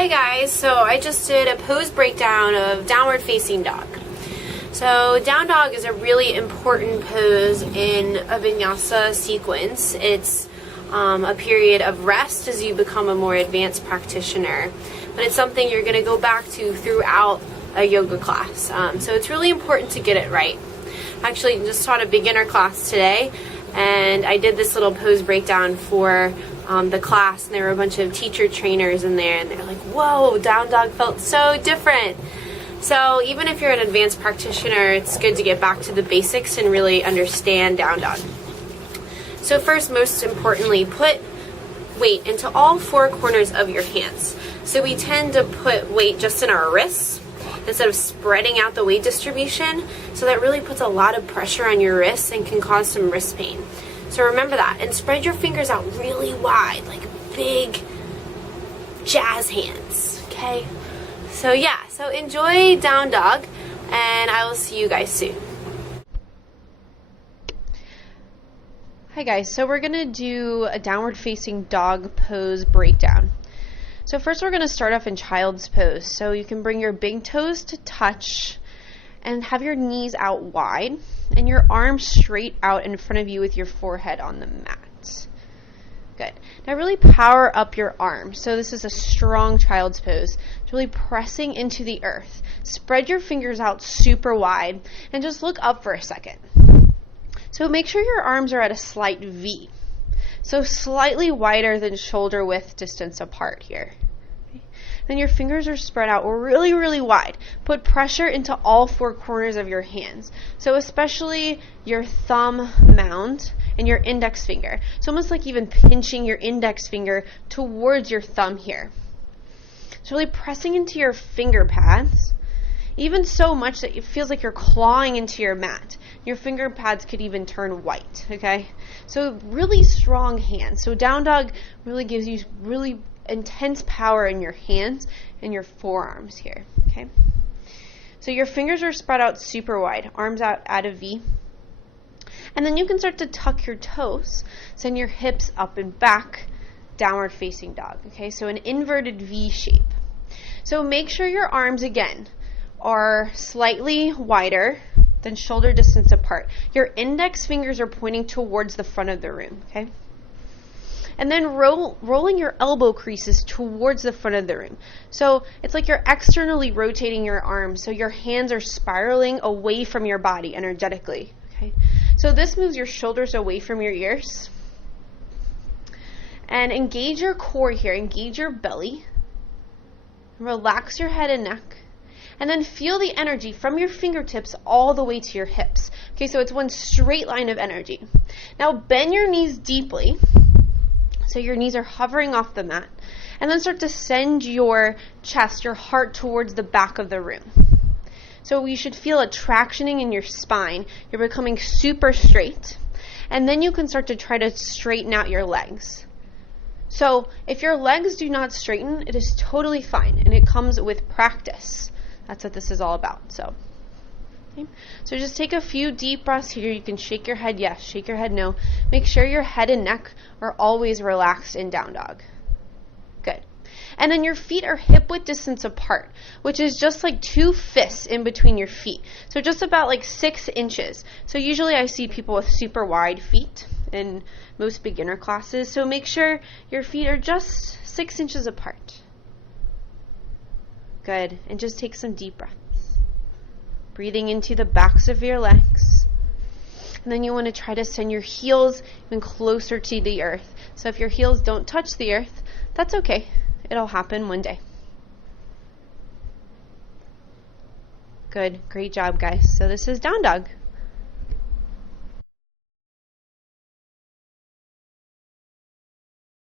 Hi guys, so I just did a pose breakdown of downward facing dog. So down dog is a really important pose in a vinyasa sequence. It's a period of rest as you become a more advanced practitioner, but it's something you're going to go back to throughout a yoga class. So it's really important to get it right. Actually, just taught a beginner class today, and I did this little pose breakdown for the class, and there were a bunch of teacher trainers in there, and they're like, whoa, down dog felt so different. So even if you're an advanced practitioner, it's good to get back to the basics and really understand down dog. So first, most importantly, put weight into all four corners of your hands. So we tend to put weight just in our wrists instead of spreading out the weight distribution. So that really puts a lot of pressure on your wrists and can cause some wrist pain. So remember that, and spread your fingers out really wide, like big jazz hands, okay? So yeah, so enjoy down dog, and I will see you guys soon. Hi guys, so we're going to do a downward facing dog pose breakdown. So first we're going to start off in child's pose. So you can bring your big toes to touch and have your knees out wide and your arms straight out in front of you with your forehead on the mat. Good. Now really power up your arms. So this is a strong child's pose. It's really pressing into the earth. Spread your fingers out super wide and just look up for a second. So make sure your arms are at a slight V. So slightly wider than shoulder width distance apart here. Then your fingers are spread out really, really wide. Put pressure into all four corners of your hands. So especially your thumb mound and your index finger. It's almost like even pinching your index finger towards your thumb here. So really pressing into your finger pads, even so much that it feels like you're clawing into your mat. Your finger pads could even turn white, okay? So really strong hands. So down dog really gives you really intense power in your hands and your forearms here, okay? So your fingers are spread out super wide, arms out at a V. And then you can start to tuck your toes, send your hips up and back, downward facing dog, okay? So an inverted V shape. So make sure your arms, again, are slightly wider than shoulder distance apart. Your index fingers are pointing towards the front of the room, okay? And then rolling your elbow creases towards the front of the room. So it's like you're externally rotating your arms, so your hands are spiraling away from your body energetically, okay? So this moves your shoulders away from your ears. And engage your core here, engage your belly. Relax your head and neck. And then feel the energy from your fingertips all the way to your hips. Okay, so it's one straight line of energy. Now bend your knees deeply, so your knees are hovering off the mat. And then start to send your chest, your heart, towards the back of the room. So you should feel a tractioning in your spine. You're becoming super straight. And then you can start to try to straighten out your legs. So if your legs do not straighten, it is totally fine, and it comes with practice. That's what this is all about. So just take a few deep breaths here. You can shake your head yes, shake your head no. Make sure your head and neck are always relaxed in down dog. Good. And then your feet are hip width distance apart, which is just like 2 fists in between your feet. So just about like 6 inches. So usually I see people with super wide feet in most beginner classes. So make sure your feet are just 6 inches apart. Good. And just take some deep breaths. Breathing into the backs of your legs. And then you want to try to send your heels even closer to the earth. So if your heels don't touch the earth, that's okay. It'll happen one day. Good. Great job, guys. So this is down dog.